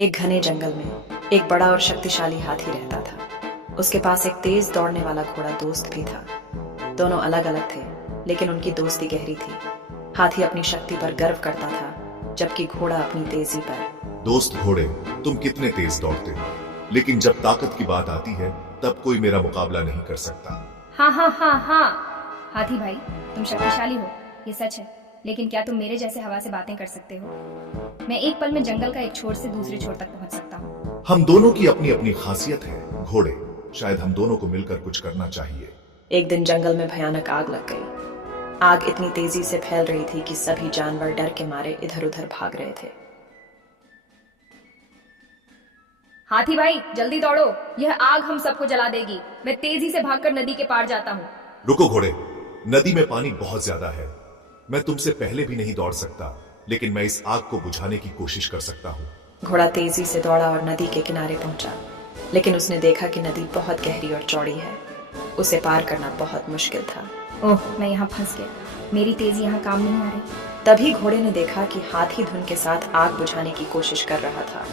एक घने जंगल में एक बड़ा और शक्तिशाली हाथी रहता था। उसके पास एक तेज दौड़ने वाला घोड़ा दोस्त भी था। दोनों अलग अलग थे, लेकिन उनकी दोस्ती गहरी थी। हाथी अपनी शक्ति पर गर्व करता था, जबकि घोड़ा अपनी तेजी पर। दोस्त घोड़े, तुम कितने तेज दौड़ते हो, लेकिन जब ताकत की बात आती है तब कोई मेरा मुकाबला नहीं कर सकता। हाँ हाँ हाँ हाँ, हाथी भाई तुम शक्तिशाली हो, ये सच है, लेकिन क्या तुम मेरे जैसे हवा से बातें कर सकते हो? मैं एक पल में जंगल का एक छोर से दूसरे छोर तक पहुंच सकता हूँ। हम दोनों की अपनी अपनी खासियत है घोड़े, शायद हम दोनों को मिलकर कुछ करना चाहिए। एक दिन जंगल में भयानक आग लग गई। आग इतनी तेजी से फैल रही थी कि सभी जानवर डर के मारे इधर उधर भाग रहे थे। हाथी भाई जल्दी दौड़ो, यह आग हम सबको जला देगी। मैं तेजी से भागकर नदी के पार जाता हूँ। रुको घोड़े, नदी में पानी बहुत ज्यादा है। मैं तुमसे पहले भी नहीं दौड़ सकता, लेकिन मैं इस आग को बुझाने की कोशिश कर सकता हूँ। घोड़ा तेजी से दौड़ा और नदी के किनारे पहुंचा, लेकिन उसने देखा कि नदी बहुत गहरी और चौड़ी है। उसे पार करना बहुत मुश्किल था। ओह, मैं यहाँ फंस गया। मेरी तेजी यहाँ काम नहीं आ रही। तभी घोड़े ने देखा कि हाथी धुन के साथ आग बुझाने की कोशिश कर रहा था।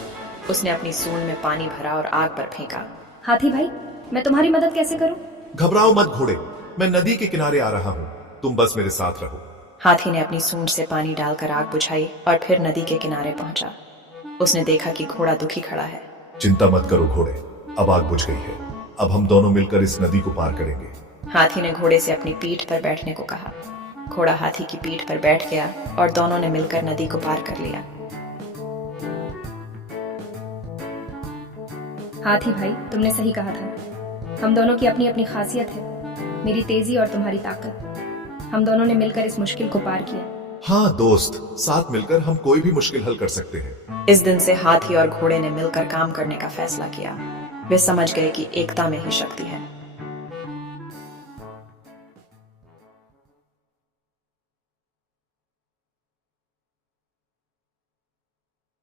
उसने अपनी सूंड में पानी भरा और आग पर फेंका। हाथी भाई, मैं तुम्हारी मदद कैसे करूँ? घबराओ मत घोड़े, मैं नदी के किनारे आ रहा हूँ, तुम बस मेरे साथ रहो। हाथी ने अपनी सूंड से पानी डालकर आग बुझाई और फिर नदी के किनारे पहुंचा। उसने देखा कि घोड़ा दुखी खड़ा है। चिंता मत करो घोड़े, अब आग बुझ गई है। अब हम दोनों मिलकर इस नदी को पार करेंगे। हाथी ने घोड़े से अपनी पीठ पर बैठने को कहा। घोड़ा हाथी की पीठ पर बैठ गया और दोनों ने मिलकर नदी को पार कर लिया। हाथी भाई, तुमने सही कहा था। हम दोनों की अपनी अपनी खासियत है, मेरी तेजी और तुम्हारी ताकत। हम दोनों ने मिलकर इस मुश्किल को पार किया। हाँ दोस्त, साथ मिलकर हम कोई भी मुश्किल हल कर सकते हैं। इस दिन से हाथी और घोड़े ने मिलकर काम करने का फैसला किया। वे समझ गए कि एकता में ही शक्ति है।